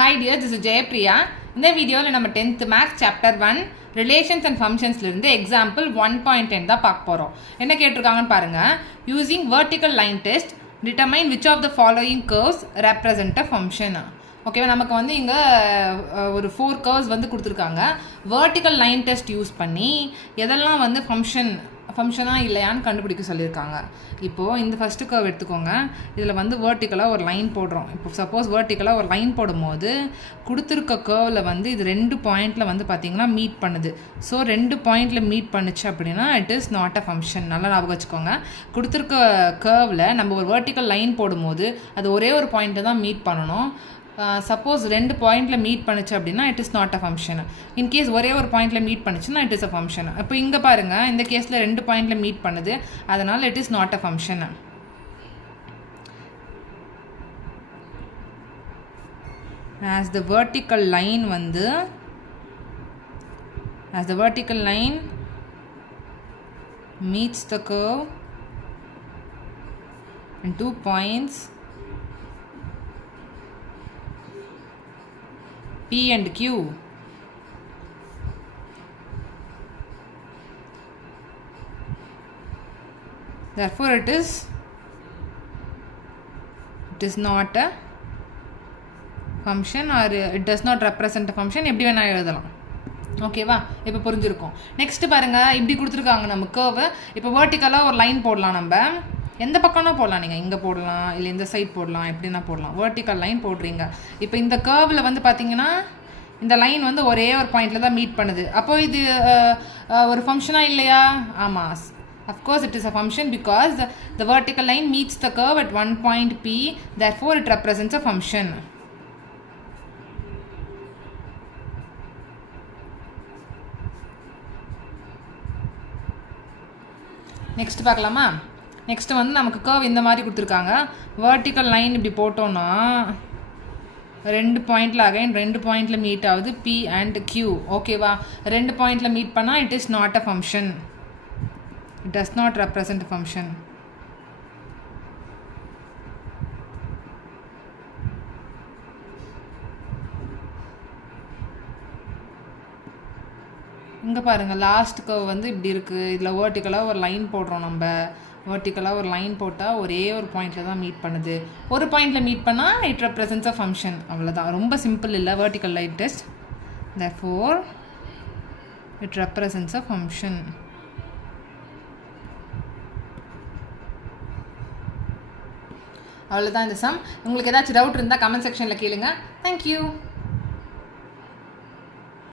Hi dear, this is Jayapriya. In this video, we will 10th Maths Chapter 1 Relations and Functions example 1.10 தான் பார்க்க போறோம். என்ன கேட்டிருக்காங்கன்னு பாருங்க. Using vertical line test, determine which of the following curves represent a function. ஓகேவா, நமக்கு வந்து இங்கே ஒரு 4 கர்வ்ஸ் வந்து கொடுத்துருக்காங்க. வெர்டிக்கல் லைன் டெஸ்ட் யூஸ் பண்ணி எதெல்லாம் வந்து ஃபங்க்ஷனாக இல்லையான்னு கண்டுபிடிக்க சொல்லியிருக்காங்க. இப்போது இந்த ஃபஸ்ட்டு கர்வ் எடுத்துக்கோங்க. இதில் வந்து வேர்ட்டிக்கலாக ஒரு லைன் போடுறோம். இப்போ சப்போஸ் வேர்ட்டிக்கலாக ஒரு லைன் போடும்போது கொடுத்துருக்க கர்வில் வந்து இது 2 பாயிண்டில் வந்து பார்த்திங்கன்னா மீட் பண்ணுது. ஸோ 2 பாயிண்டில் மீட் பண்ணுச்சு அப்படின்னா it is not a function. நல்லா ஞாபகம் வச்சுக்கோங்க. கொடுத்துருக்க கர்வில் நம்ம ஒரு வேர்ட்டிக்கல் லைன் போடும்போது அது ஒரே ஒரு பாயிண்ட்டை தான் மீட் பண்ணணும். சப்போஸ் 2 பாயிண்டில் மீட் பண்ணுச்சு அப்படின்னா it is not a function. In case ஒரே ஒரு பாயிண்டில் மீட் பண்ணுச்சுன்னா இட் இஸ் அ ஃபங்க்ஷன். இப்போ இங்கே பாருங்கள், இந்த கேஸில் 2 பாயிண்டில் மீட் பண்ணுது, அதனால் it is not a function. as the vertical line meets the curve in 2 points P and Q, therefore it is not a function or it does not represent a function. எப்படி வேணா எழுதலாம். ஓகேவா, இப்போ புரிஞ்சிருக்கும். Next பாருங்க, இப்படி கொடுத்துருக்காங்க நம்ம கர்வு. இப்போ வேர்ட்டிக்கலாக ஒரு லைன் போடலாம். நம்ம எந்த பக்கம்னா போடலாம், நீங்கள் இங்கே போடலாம், இல்லை இந்த சைட் போடலாம், எப்படின்னா போடலாம். வேர்ட்டிக்கல் லைன் போடுறீங்க. இப்போ இந்த கர்வில் வந்து பார்த்தீங்கன்னா இந்த லைன் வந்து ஒரே ஒரு பாயிண்டில் தான் மீட் பண்ணுது. அப்போது இது ஒரு ஃபங்க்ஷனாக இல்லையா? ஆமாம், of course it is a function because the vertical line meets the curve at one point P, therefore it represents a function. Next பார்க்கலாமா? நெக்ஸ்ட் வந்து நமக்கு கர்வ் இந்த மாதிரி கொடுத்துருக்காங்க. வேர்ட்டிக்கல் லைன் இப்படி போட்டோன்னா 2 பாயிண்டில் அகைன் 2 பாயிண்டில் மீட் ஆகுது P அண்ட் Q. ஓகேவா, 2 பாயிண்டில் மீட் பண்ணால் it is not a function. It does not represent a function. இங்கே பாருங்கள், லாஸ்ட் கர்வ் வந்து இப்படி இருக்குது. இதில் வேர்ட்டிக்கலாக ஒரு லைன் போடுறோம். நம்ம வேர்ட்டிக்கலாக ஒரு லைன் போட்டால் ஒரே ஒரு பாயிண்டில் தான் மீட் பண்ணுது. ஒரு பாயிண்டில் மீட் பண்ணால் இட் ரெப்ரசன்ட்ஸ் அ ஃபங்க்ஷன். அவ்வளோதான், ரொம்ப சிம்பிள் இல்லை vertical line test. therefore it represents a function. அவ்வளோதான் இந்த சம். உங்களுக்கு ஏதாச்சும் டவுட் இருந்தால் கமெண்ட் செக்ஷனில் கேளுங்க. தேங்க்யூ.